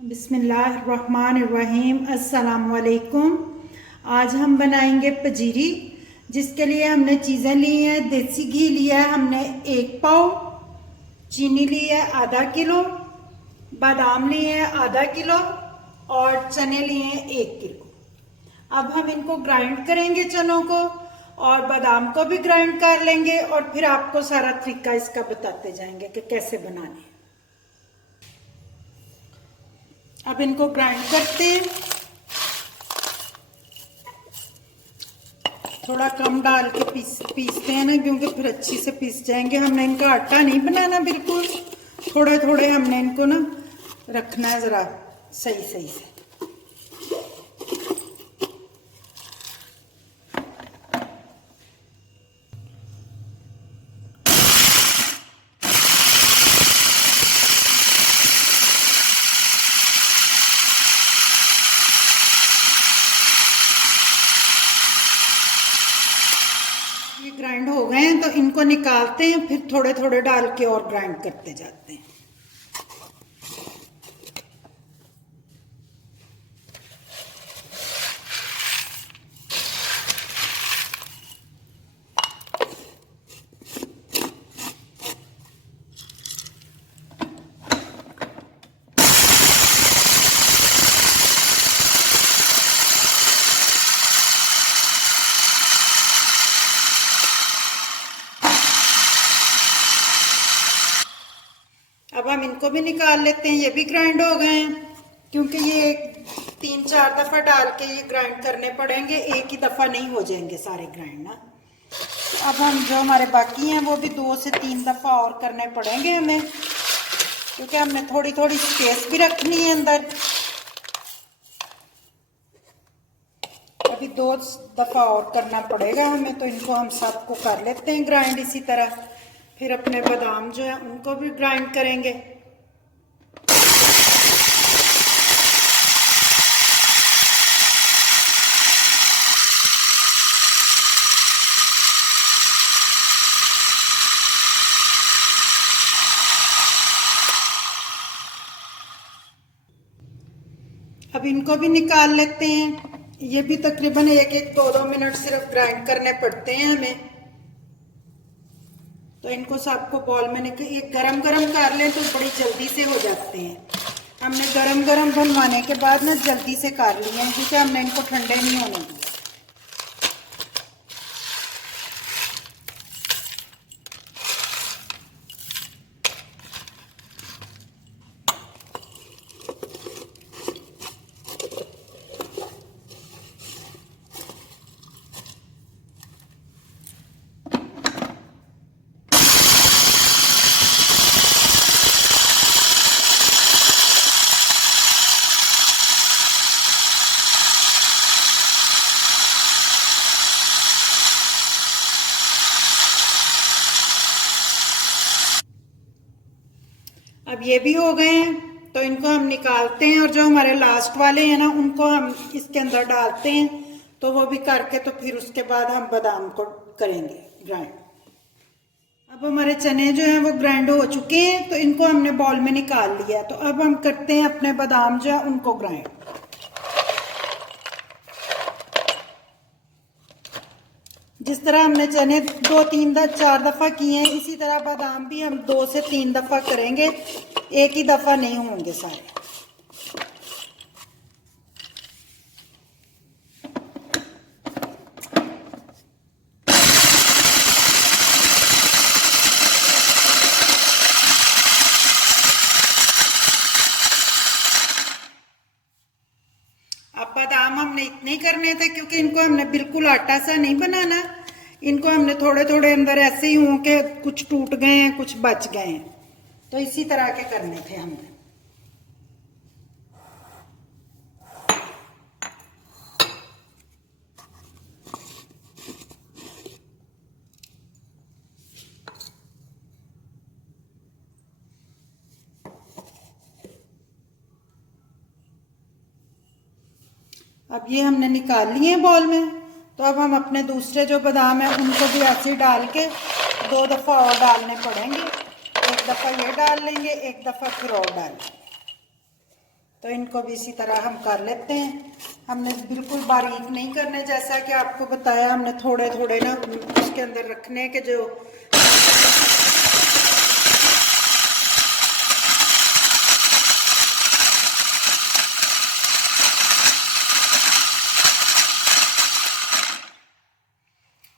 बिस्मिल्लाहिर्रहमानिर्रहीम। अस्सलाम वालेकुम। आज हम बनाएंगे पजीरी, जिसके लिए हमने चीज़ें ली हैं। देसी घी लिया है हमने 1 पाव, चीनी ली है आधा किलो, बादाम लिए हैं आधा किलो और चने लिए हैं 1 किलो। अब हम इनको ग्राइंड करेंगे, चनों को और बादाम को भी ग्राइंड कर लेंगे और फिर आपको सारा तरीका इसका बताते जाएंगे कि कैसे बनाने हैं। अब इनको ग्राइंड करते हैं, थोड़ा कम डाल के पीसते हैं ना, क्योंकि फिर अच्छी से पीस जाएंगे। हमने इनका आटा नहीं बनाना, बिल्कुल थोड़े थोड़े हमने इनको ना रखना है ज़रा सही सही से। ग्राइंड हो गए हैं तो इनको निकालते हैं, फिर थोड़े थोड़े डाल के और ग्राइंड करते जाते हैं। अब हम इनको भी निकाल लेते हैं। ये भी ग्राइंड हो गए हैं, क्योंकि ये 3-4 दफ़ा डाल के ये ग्राइंड करने पड़ेंगे, एक ही दफ़ा नहीं हो जाएंगे सारे ग्राइंड ना। अब हम जो हमारे बाकी हैं वो भी 2 से 3 दफ़ा और करने पड़ेंगे हमें, क्योंकि हमने थोड़ी थोड़ी स्पेस भी रखनी है अंदर। अभी 2 दफ़ा और करना पड़ेगा हमें, तो इनको हम सबको कर लेते हैं ग्राइंड इसी तरह। फिर अपने बादाम जो है उनको भी ग्राइंड करेंगे। अब इनको भी निकाल लेते हैं। ये भी तकरीबन 1-2 मिनट सिर्फ ग्राइंड करने पड़ते हैं हमें। तो इनको सबको बॉल में ये गरम गरम कर लें तो बड़ी जल्दी से हो जाते हैं। हमने गरम गरम बनवाने के बाद ना जल्दी से कर लिए हैं, क्योंकि हमने इनको ठंडे नहीं होने दिए। अब ये भी हो गए हैं, तो इनको हम निकालते हैं और जो हमारे लास्ट वाले हैं ना उनको हम इसके अंदर डालते हैं। तो वो भी करके तो फिर उसके बाद हम बादाम को करेंगे ग्राइंड। अब हमारे चने जो हैं वो ग्राइंड हो चुके हैं, तो इनको हमने बॉल में निकाल लिया। तो अब हम करते हैं अपने बादाम जो है उनको ग्राइंड। जिस तरह हमने चने 2-3-4 दफ़ा किए हैं, इसी तरह बादाम भी हम 2 से 3 दफ़ा करेंगे, एक ही दफ़ा नहीं होंगे सारे। अब बादाम हमने इतने करने थे, क्योंकि इनको हमने बिल्कुल आटा सा नहीं बनाना। इनको हमने थोड़े थोड़े अंदर ऐसे ही हों कि कुछ टूट गए हैं, कुछ बच गए हैं, तो इसी तरह के करने थे हमने। अब ये हमने निकाल लिए हैं बॉल में। तो अब हम अपने दूसरे जो बादाम है उनको भी ऐसे ही डाल के 2 दफ़ा और डालने पड़ेंगे। एक दफ़ा ये डाल लेंगे, एक दफ़ा फिर और डाल लेंगे। तो इनको भी इसी तरह हम कर लेते हैं। हमने बिल्कुल बारीक नहीं करने, जैसा कि आपको बताया हमने थोड़े थोड़े ना उसके अंदर रखने के जो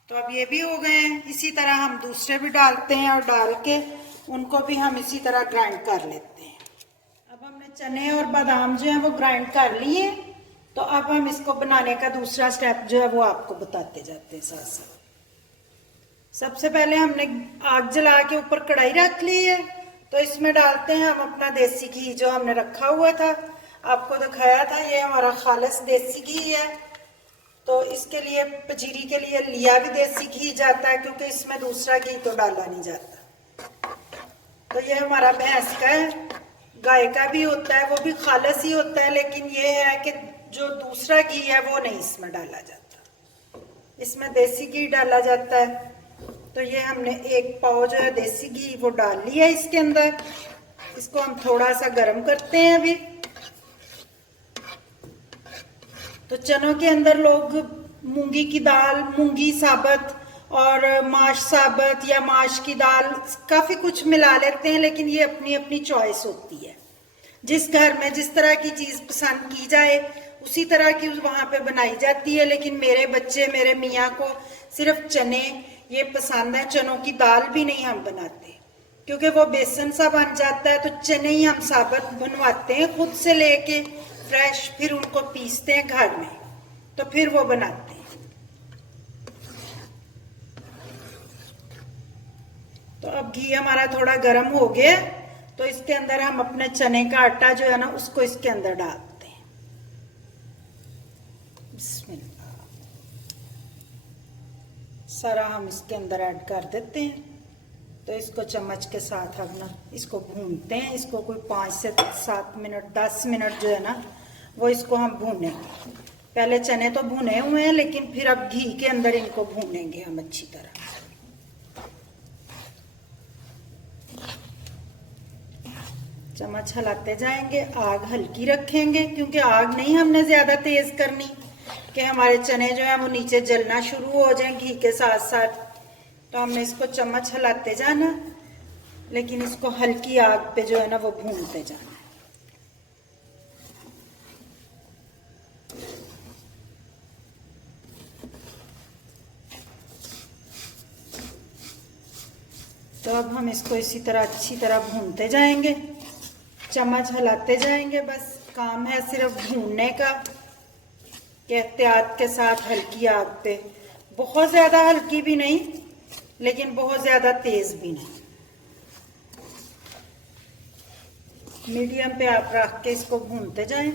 तो अब ये भी हो गए हैं। इसी तरह हम दूसरे भी डालते हैं और डाल के उनको भी हम इसी तरह ग्राइंड कर लेते हैं। अब हमने चने और बादाम जो है वो ग्राइंड कर लिए। तो अब हम इसको बनाने का दूसरा स्टेप जो है वो आपको बताते जाते हैं साथ साथ। सबसे पहले हमने आग जला के ऊपर कढ़ाई रख ली है। तो इसमें डालते हैं हम अपना देसी घी जो हमने रखा हुआ था, आपको दिखाया था, ये हमारा खालिस देसी घी है। तो इसके लिए पजीरी के लिए लिया भी देसी घी जाता है, क्योंकि इसमें दूसरा घी तो डाला नहीं जाता। तो ये हमारा भैंस का है, गाय का भी होता है, वो भी खालिस ही होता है, लेकिन ये है कि जो दूसरा घी है वो नहीं इसमें डाला जाता, इसमें देसी घी डाला जाता है। तो ये हमने एक पाव जो है देसी घी वो डाल लिया इसके अंदर। इसको हम थोड़ा सा गर्म करते हैं अभी। तो चनों के अंदर लोग मूंगी की दाल, मूंगी साबत और माश साबत या माश की दाल काफ़ी कुछ मिला लेते हैं, लेकिन ये अपनी अपनी चॉइस होती है। जिस घर में जिस तरह की चीज़ पसंद की जाए उसी तरह की वहाँ पे बनाई जाती है। लेकिन मेरे बच्चे, मेरे मियाँ को सिर्फ चने ये पसंद है। चनों की दाल भी नहीं हम बनाते, क्योंकि वो बेसन सा बन जाता है। तो चने ही हम साबत बनवाते हैं खुद से लेके फ्रेश, फिर उनको पीसते हैं घर में, तो फिर वो बनाते हैं। तो अब घी हमारा थोड़ा गर्म हो गया, तो इसके अंदर हम अपने चने का आटा जो है ना उसको इसके अंदर डालते हैं। बिस्मिल्लाह, सारा हम इसके अंदर ऐड कर देते हैं। तो इसको चम्मच के साथ हम ना इसको भूनते हैं। इसको कोई 5 से 7 मिनट, 10 मिनट जो है ना वो इसको हम भूनेंगे। पहले चने तो भुने हुए हैं, लेकिन फिर अब घी के अंदर इनको भूनेंगे हम अच्छी तरह। चम्मच हिलाते जाएंगे, आग हल्की रखेंगे, क्योंकि आग नहीं हमने ज़्यादा तेज़ करनी कि हमारे चने जो है वो नीचे जलना शुरू हो जाएं घी के साथ साथ। तो हमने इसको चम्मच हिलाते जाना, लेकिन इसको हल्की आग पे जो है ना वो भूनते जाना। तो अब हम इसको इसी तरह अच्छी तरह भूनते जाएंगे, चम्मच हिलाते जाएंगे। बस काम है सिर्फ भूनने का, एहतियात के साथ हल्की आग पे। बहुत ज़्यादा हल्की भी नहीं, लेकिन बहुत ज़्यादा तेज़ भी नहीं, मीडियम पे आप रख के इसको भूनते जाएं।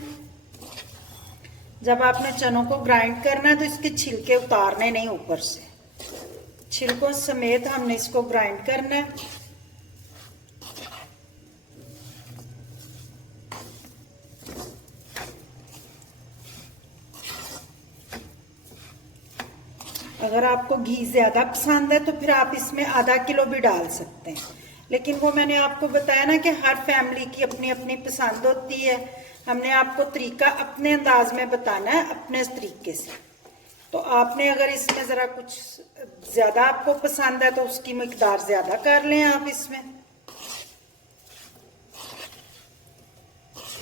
जब आपने चनों को ग्राइंड करना है तो इसके छिलके उतारने नहीं, ऊपर से छिलकों समेत हमने इसको ग्राइंड करना है। अगर आपको घी ज़्यादा पसंद है तो फिर आप इसमें आधा किलो भी डाल सकते हैं, लेकिन वो मैंने आपको बताया ना कि हर फैमिली की अपनी अपनी पसंद होती है। हमने आपको तरीका अपने अंदाज में बताना है, अपने तरीके से। तो आपने अगर इसमें ज़रा कुछ ज़्यादा आपको पसंद है तो उसकी मिकदार ज़्यादा कर लें आप इसमें।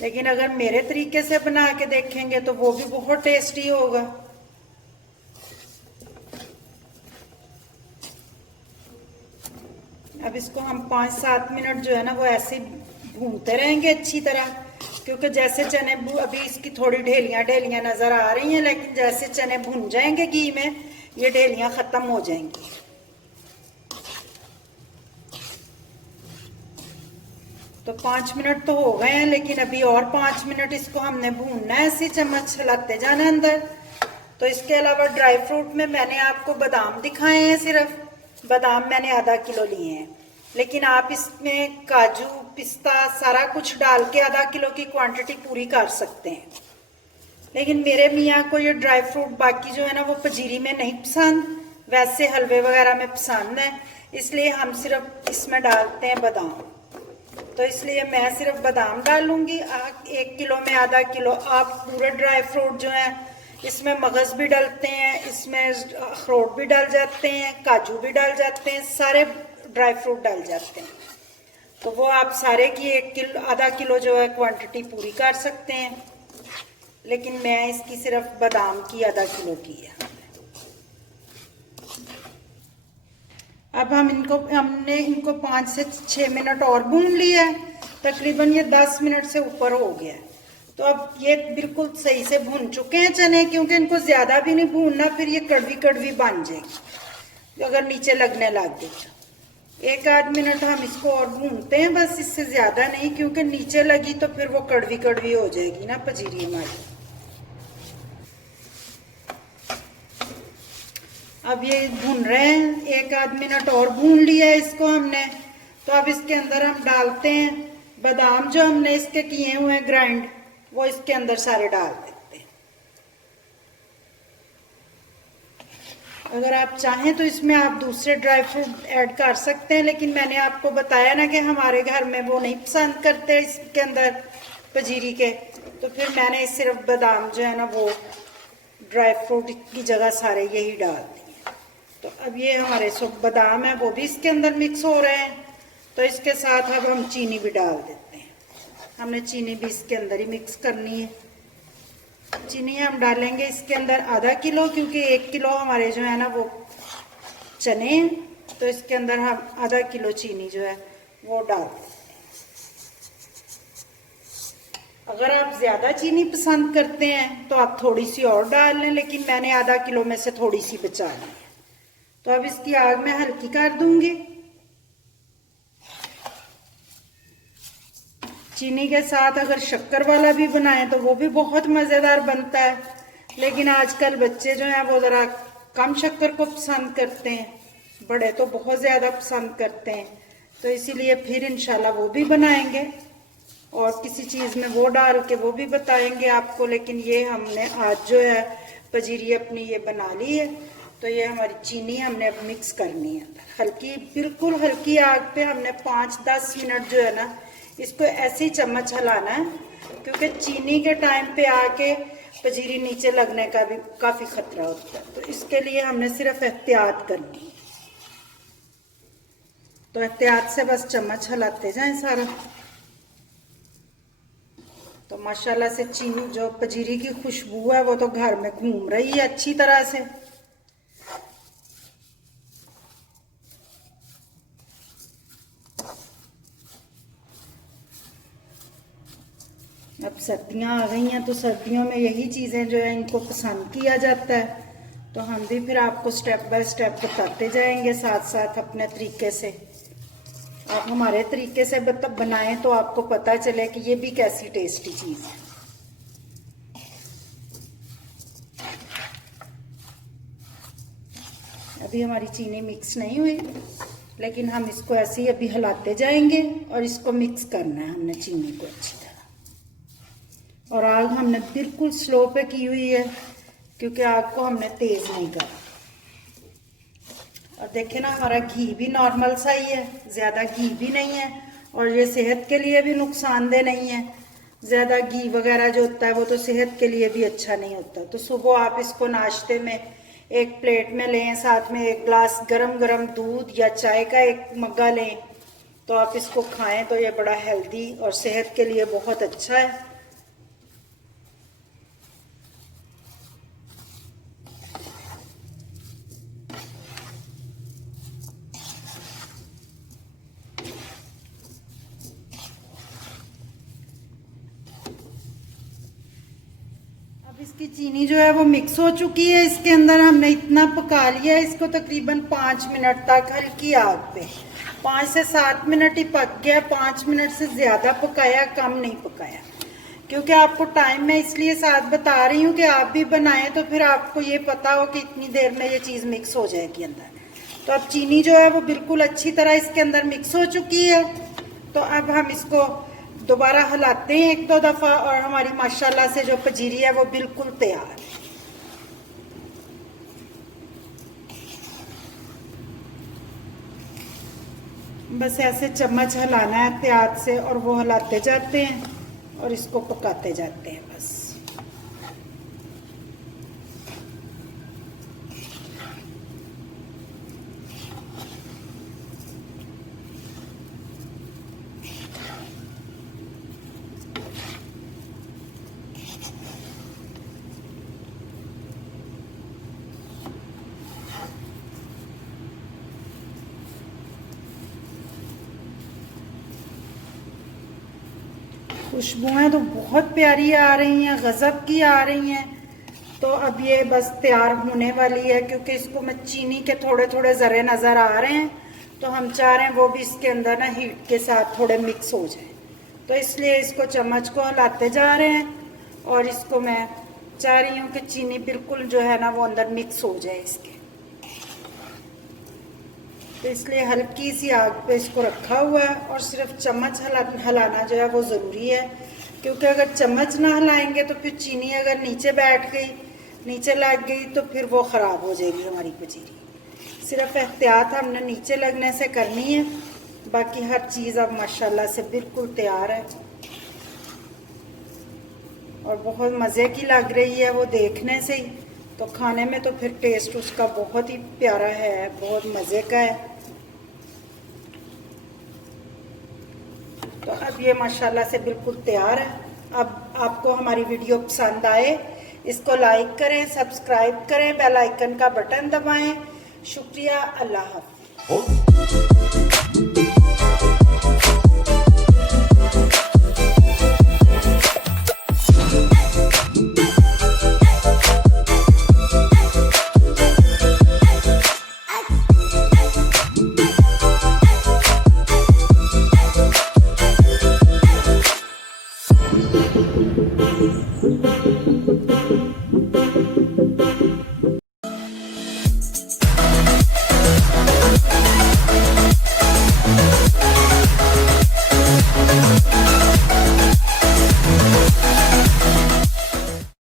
लेकिन अगर मेरे तरीके से बना के देखेंगे तो वो भी बहुत टेस्टी होगा। अब इसको हम 5-7 मिनट जो है ना वो ऐसे भूनते रहेंगे अच्छी तरह, क्योंकि जैसे चने अभी इसकी थोड़ी ढेलियां ढेलियां नज़र आ रही हैं, लेकिन जैसे चने भुन जाएंगे घी में ये ढेलियां ख़त्म हो जाएंगी। तो 5 मिनट तो हो गए हैं, लेकिन अभी और 5 मिनट इसको हमने भूनना है, ऐसे चम्मच चलाते जाना अंदर। तो इसके अलावा ड्राई फ्रूट में मैंने आपको बादाम दिखाए हैं, सिर्फ बादाम मैंने आधा किलो लिए हैं, लेकिन आप इसमें काजू, पिस्ता सारा कुछ डाल के आधा किलो की क्वांटिटी पूरी कर सकते हैं। लेकिन मेरे मियाँ को ये ड्राई फ्रूट बाकी जो है ना वो पजीरी में नहीं पसंद, वैसे हलवे वगैरह में पसंद है, इसलिए हम सिर्फ इसमें डालते हैं बादाम। तो इसलिए मैं सिर्फ बादाम डालूंगी। 1 किलो में आधा किलो। आप पूरे ड्राई फ्रूट जो है, इसमें मगज़ भी डालते हैं, इसमें अखरोट भी डाल जाते हैं, काजू भी डाल जाते हैं, सारे ड्राई फ्रूट डाल जाते हैं। तो वो आप सारे की 1 किलो आधा किलो जो है क्वांटिटी पूरी कर सकते हैं, लेकिन मैं इसकी सिर्फ बादाम की आधा किलो की है। अब हमने इनको 5 से 6 मिनट और भून लिया है। तकरीबन ये 10 मिनट से ऊपर हो गया है। तो अब ये बिल्कुल सही से भून चुके हैं चने, क्योंकि इनको ज़्यादा भी नहीं भूनना, फिर ये कड़वी कड़वी बन जाएगी अगर नीचे लगने लग गई तो। 1 आध मिनट हम इसको और भूनते हैं बस, इससे ज़्यादा नहीं, क्योंकि नीचे लगी तो फिर वो कड़वी कड़वी हो जाएगी ना पजीरी हमारी। अब ये भून रहे हैं, 1 आध मिनट और भून लिया है इसको हमने। तो अब इसके अंदर हम डालते हैं बादाम जो हमने इसके किए हुए हैं ग्राइंड, वो इसके अंदर सारे डाल देते हैं। अगर आप चाहें तो इसमें आप दूसरे ड्राई फ्रूट ऐड कर सकते हैं, लेकिन मैंने आपको बताया ना कि हमारे घर में वो नहीं पसंद करते इसके अंदर पजीरी के, तो फिर मैंने सिर्फ बादाम जो है ना वो ड्राई फ्रूट की जगह सारे यही डाल दिए। तो अब ये हमारे सब बादाम है वो भी इसके अंदर मिक्स हो रहे हैं। तो इसके साथ अब हम चीनी भी डाल देते हैं। हमने चीनी भी इसके अंदर ही मिक्स करनी है। चीनी हम डालेंगे इसके अंदर आधा किलो, क्योंकि 1 किलो हमारे जो है ना वो चने हैं, तो इसके अंदर हम आधा किलो चीनी जो है वो डाल देते हैं। अगर आप ज़्यादा चीनी पसंद करते हैं तो आप थोड़ी सी और डाल लें, लेकिन मैंने आधा किलो में से थोड़ी सी बचा ली है। तो अब इसकी आग मैं हल्की कर दूंगी। चीनी के साथ अगर शक्कर वाला भी बनाएं तो वो भी बहुत मज़ेदार बनता है, लेकिन आजकल बच्चे जो हैं वो ज़रा कम शक्कर को पसंद करते हैं, बड़े तो बहुत ज़्यादा पसंद करते हैं। तो इसीलिए फिर इंशाल्लाह वो भी बनाएंगे और किसी चीज़ में वो डाल के वो भी बताएंगे आपको। लेकिन ये हमने आज जो है पजीरी अपनी ये बना ली है। तो ये हमारी चीनी हमने अब मिक्स करनी है हल्की, बिल्कुल हल्की आग पे हमने 5-10 मिनट जो है ना इसको ऐसे ही चम्मच हिलाना है, क्योंकि चीनी के टाइम पे आके पजीरी नीचे लगने का भी काफ़ी खतरा होता है। तो इसके लिए हमने सिर्फ एहतियात करनी है। तो एहतियात से बस चम्मच हिलाते जाएं सारा। तो माशाल्लाह से चीनी जो पजीरी की खुशबू है वो तो घर में घूम रही है अच्छी तरह से। अब सर्दियाँ आ गई हैं, तो सर्दियों में यही चीज़ें जो है इनको पसंद किया जाता है। तो हम भी फिर आपको स्टेप बाय स्टेप बताते जाएंगे साथ साथ अपने तरीके से। आप हमारे तरीके से बनाएं तो आपको पता चले कि ये भी कैसी टेस्टी चीज़ है। अभी हमारी चीनी मिक्स नहीं हुई, लेकिन हम इसको ऐसे ही अभी हिलाते जाएंगे और इसको मिक्स करना है हमने चीनी को अच्छी तरह। और आग हमने बिल्कुल स्लो पे की हुई है, क्योंकि आग को हमने तेज़ नहीं करा। और देखें ना हमारा घी भी नॉर्मल सा ही है, ज़्यादा घी भी नहीं है, और ये सेहत के लिए भी नुकसानदेह नहीं है। ज़्यादा घी वगैरह जो होता है वो तो सेहत के लिए भी अच्छा नहीं होता। तो सुबह आप इसको नाश्ते में एक प्लेट में लें, साथ में 1 गिलास गरम गरम दूध या चाय का 1 मग्गा लें, तो आप इसको खाएं तो ये बड़ा हेल्दी और सेहत के लिए बहुत अच्छा है। इसकी चीनी जो है वो मिक्स हो चुकी है। इसके अंदर हमने इतना पका लिया है इसको, तकरीबन 5 मिनट तक हल्की आग पे। 5 से 7 मिनट ही पक गया। 5 मिनट से ज़्यादा पकाया, कम नहीं पकाया, क्योंकि आपको टाइम मैं इसलिए साथ बता रही हूँ कि आप भी बनाएं तो फिर आपको ये पता हो कि इतनी देर में ये चीज़ मिक्स हो जाएगी अंदर। तो अब चीनी जो है वो बिल्कुल अच्छी तरह इसके अंदर मिक्स हो चुकी है। तो अब हम इसको दोबारा हिलाते हैं 1-2 दफ़ा, और हमारी माशाल्लाह से जो पजीरी है वो बिल्कुल तैयार है। बस ऐसे चम्मच हिलाना है एहतियात से और वो हिलाते जाते हैं और इसको पकाते जाते हैं बस। खुशबुएं तो बहुत प्यारी आ रही हैं, गज़ब की आ रही हैं। तो अब ये बस तैयार होने वाली है, क्योंकि इसको मैं चीनी के थोड़े थोड़े ज़रे नज़र आ रहे हैं, तो हम चाह रहे हैं वो भी इसके अंदर ना हीट के साथ थोड़े मिक्स हो जाए। तो इसलिए इसको चम्मच को हिलाते जा रहे हैं और इसको मैं चाह रही हूँ कि चीनी बिल्कुल जो है ना वो अंदर मिक्स हो जाए इसके। तो इसलिए हल्की सी आग पे इसको रखा हुआ है और सिर्फ चम्मच हिलाना जो है वो ज़रूरी है, क्योंकि अगर चम्मच ना हिलाएंगे तो फिर चीनी अगर नीचे बैठ गई, नीचे लग गई, तो फिर वो ख़राब हो जाएगी हमारी पजीरी। सिर्फ एहतियात हमने नीचे लगने से करनी है, बाकी हर चीज़ अब माशाल्लाह से बिल्कुल तैयार है और बहुत मज़े की लग रही है वो देखने से ही। तो खाने में तो फिर टेस्ट उसका बहुत ही प्यारा है, बहुत मज़े का है। तो अब ये माशाल्लाह से बिल्कुल तैयार है। अब आपको हमारी वीडियो पसंद आए, इसको लाइक करें, सब्सक्राइब करें, बेल आइकन का बटन दबाएं। शुक्रिया, अल्लाह हाफ़िज़।